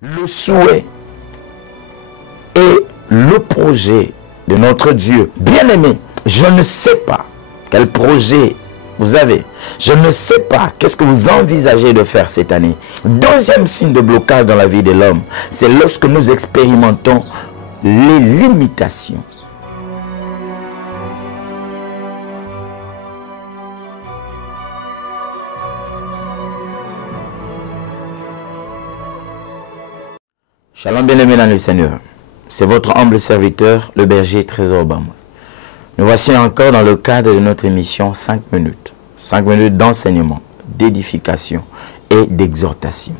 Le souhait et le projet de notre Dieu. Bien-aimé, je ne sais pas quel projet vous avez. Je ne sais pas qu'est-ce que vous envisagez de faire cette année. Deuxième signe de blocage dans la vie de l'homme, c'est lorsque nous expérimentons les limitations. Shalom bien-aimé dans le Seigneur. C'est votre humble serviteur, le berger Trésor Bamoué. Nous voici encore dans le cadre de notre émission 5 minutes. 5 minutes d'enseignement, d'édification et d'exhortation.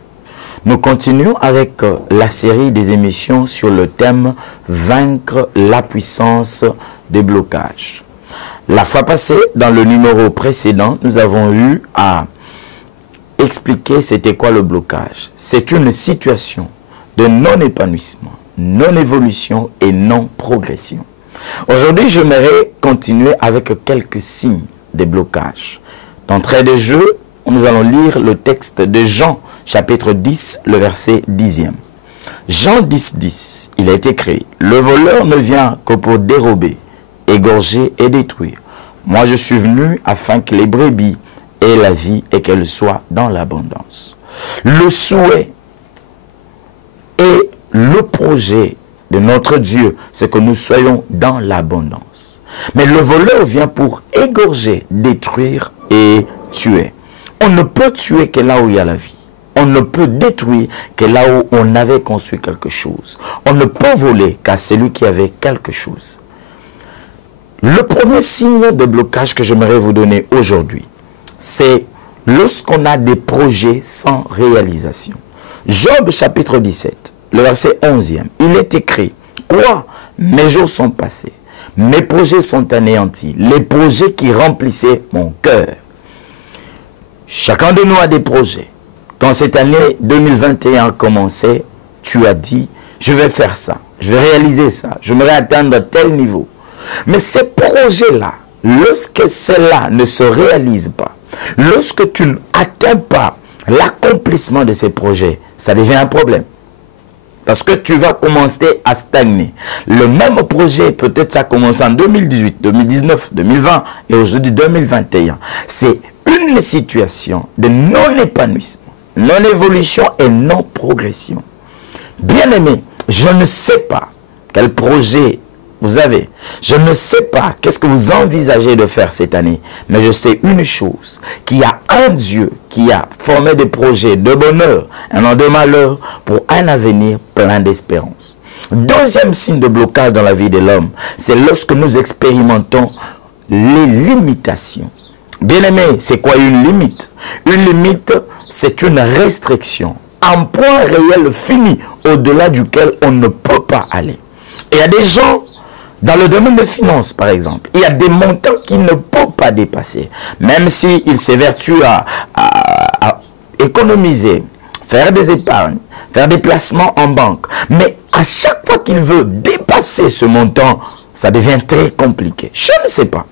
Nous continuons avec la série des émissions sur le thème « Vaincre la puissance des blocages ». La fois passée, dans le numéro précédent, nous avons eu à expliquer c'était quoi le blocage. C'est une situation de non-épanouissement, non-évolution et non-progression. Aujourd'hui, j'aimerais continuer avec quelques signes des blocages. D'entrée de jeu, nous allons lire le texte de Jean, chapitre 10, le verset 10e. Jean 10, 10, il est écrit, « Le voleur ne vient que pour dérober, égorger et détruire. Moi, je suis venu afin que les brebis aient la vie et qu'elles soient dans l'abondance. » Le souhait et le projet de notre Dieu, c'est que nous soyons dans l'abondance. Mais le voleur vient pour égorger, détruire et tuer. On ne peut tuer que là où il y a la vie. On ne peut détruire que là où on avait construit quelque chose. On ne peut voler qu'à celui qui avait quelque chose. Le premier signe de blocage que j'aimerais vous donner aujourd'hui, c'est lorsqu'on a des projets sans réalisation. Job chapitre 17, le verset 11e, il est écrit, « Quoi? Mes jours sont passés, mes projets sont anéantis, les projets qui remplissaient mon cœur. » Chacun de nous a des projets. Quand cette année 2021 commençait, tu as dit, « Je vais faire ça, je vais réaliser ça, je vais atteindre tel niveau. » Mais ces projets-là, lorsque cela ne se réalise pas, lorsque tu n'atteins pas l'accomplissement de ces projets, ça devient un problème. Parce que tu vas commencer à stagner. Le même projet, peut-être ça commence en 2018, 2019, 2020 et aujourd'hui 2021. C'est une situation de non-épanouissement, non-évolution et non-progression. Bien-aimé, je ne sais pas quel projet vous avez. Je ne sais pas qu'est-ce que vous envisagez de faire cette année, mais je sais une chose, qu'il y a un Dieu qui a formé des projets de bonheur et non de malheur pour un avenir plein d'espérance. Deuxième signe de blocage dans la vie de l'homme, c'est lorsque nous expérimentons les limitations. Bien-aimé, c'est quoi une limite? Une limite, c'est une restriction, un point réel fini au-delà duquel on ne peut pas aller. Et il y a des gens, dans le domaine des finances, par exemple, il y a des montants qu'ils ne peuvent pas dépasser. Même s'ils s'évertuent à économiser, faire des épargnes, faire des placements en banque. Mais à chaque fois qu'il veut dépasser ce montant, ça devient très compliqué. Je ne sais pas.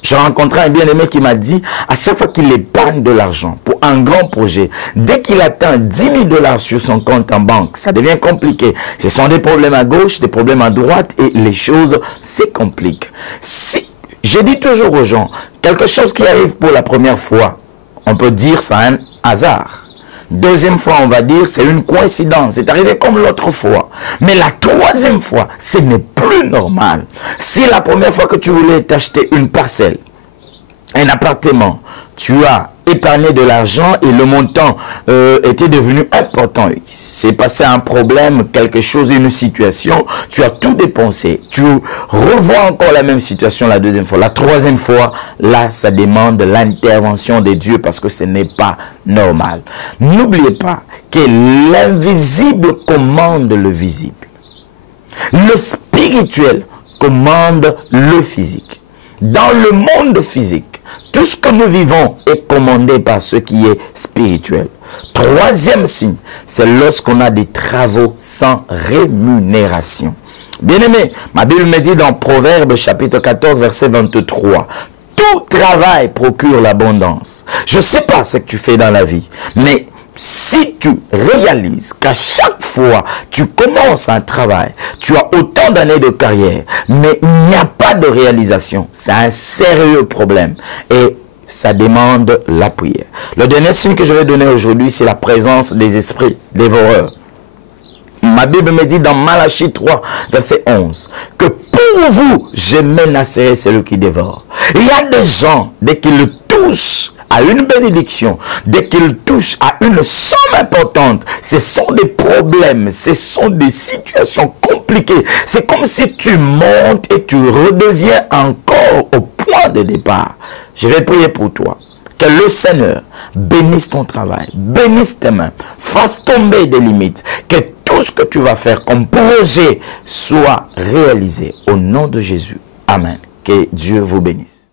J'ai rencontré un bien-aimé qui m'a dit, à chaque fois qu'il épargne de l'argent pour un grand projet, dès qu'il atteint 10 000 $ sur son compte en banque, ça devient compliqué. Ce sont des problèmes à gauche, des problèmes à droite et les choses se compliquent. Je dis toujours aux gens, quelque chose qui arrive pour la première fois, on peut dire c'est un hasard. Deuxième fois, on va dire c'est une coïncidence. C'est arrivé comme l'autre fois. Mais la troisième fois, ce n'est plus normal. Si la première fois que tu voulais t'acheter une parcelle, un appartement, tu as épargné de l'argent et le montant était devenu important. C'est passé un problème, quelque chose, une situation, tu as tout dépensé. Tu revois encore la même situation la deuxième fois. La troisième fois, là, ça demande l'intervention de Dieu parce que ce n'est pas normal. N'oubliez pas que l'invisible commande le visible. Le spirituel commande le physique. Dans le monde physique, tout ce que nous vivons est commandé par ce qui est spirituel. Troisième signe, c'est lorsqu'on a des travaux sans rémunération. Bien-aimé, ma Bible me dit dans Proverbes chapitre 14, verset 23, « Tout travail procure l'abondance. » Je ne sais pas ce que tu fais dans la vie, mais si tu réalises qu'à chaque fois tu commences un travail, tu as autant d'années de carrière, mais il n'y a pas de réalisation, c'est un sérieux problème. Et ça demande la prière. Le dernier signe que je vais donner aujourd'hui, c'est la présence des esprits dévoreurs. Ma Bible me dit dans Malachie 3, verset 11, que pour vous, je menacerai celui qui dévore. Il y a des gens, dès qu'ils touchent à une bénédiction, dès qu'ils touchent à une somme importante, ce sont des problèmes, ce sont des situations compliquées. C'est comme si tu montes et tu redeviens encore au point de départ. Je vais prier pour toi. Que le Seigneur bénisse ton travail, bénisse tes mains, fasse tomber des limites, que tout ce que tu vas faire comme projet soit réalisé au nom de Jésus. Amen. Que Dieu vous bénisse.